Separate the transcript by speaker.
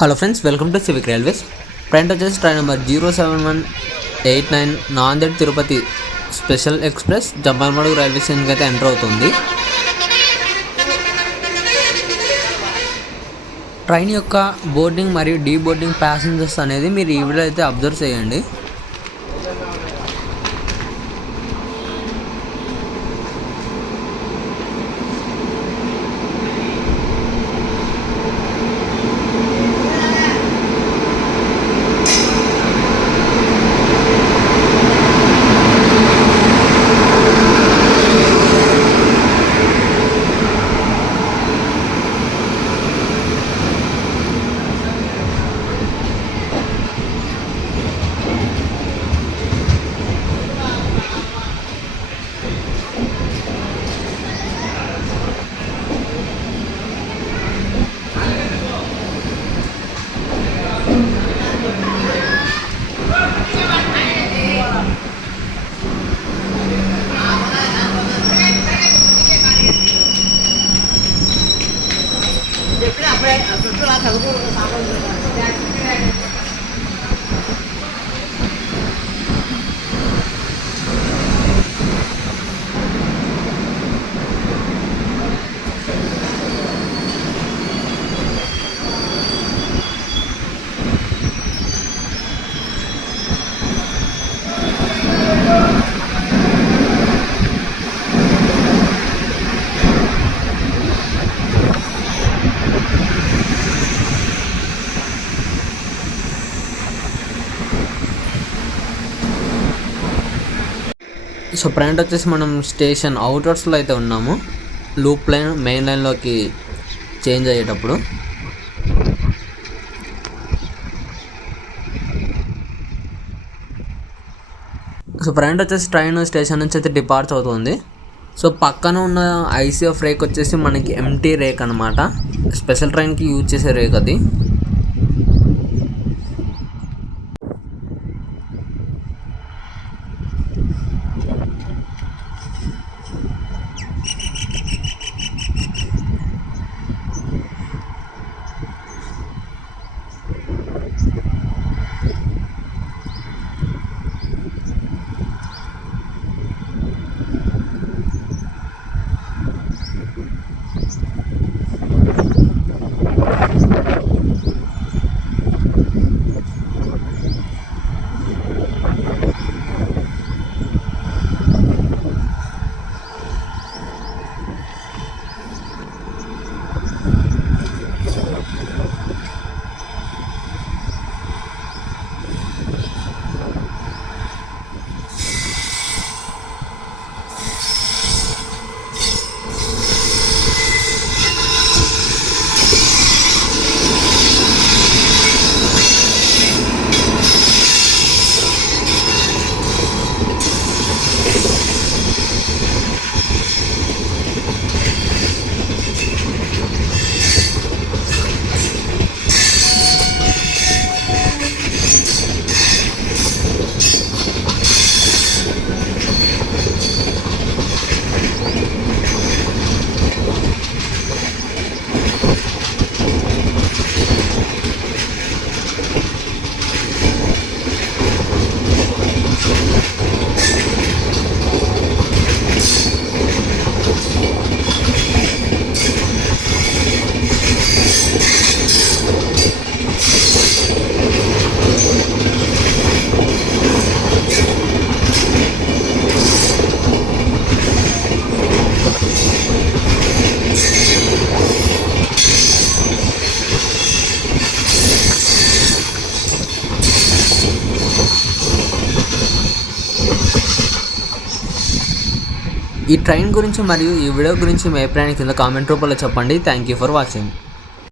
Speaker 1: Hello friends welcome to civic railways train వచ్చేసి train number zero seven one eight nine Nanded Tirupati special express Jammalamadugu railway స్టేషన్కి అయితే enter అవుతుంది. Train యొక్క boarding మరియు D boarding passengers అనేది మీరు ఈ వీడియో అయితే అబ్జర్వ్ చేయండి. Thank you. సో ప్రయాణం వచ్చేసి మనం స్టేషన్ అవుటర్స్లో అయితే ఉన్నాము. లూప్ లైన్ మెయిన్ లైన్లోకి చేంజ్ అయ్యేటప్పుడు. సో ప్రయాణం వచ్చేసి ట్రైన్ స్టేషన్ నుంచి అయితే డిపార్చ్ అవుతుంది. సో పక్కన ఉన్న ఐసీఎఫ్ రేక్ వచ్చేసి మనకి ఎంటీ రేక్ అనమాట స్పెషల్ ట్రైన్కి యూజ్ చేసే రేక్ అది. ఈ ట్రైన్ గురించి మరియు ఈ వీడియో గురించి మీ అభిప్రాయాన్ని కింద కామెంట్ రూపంలో చెప్పండి. Thank you for watching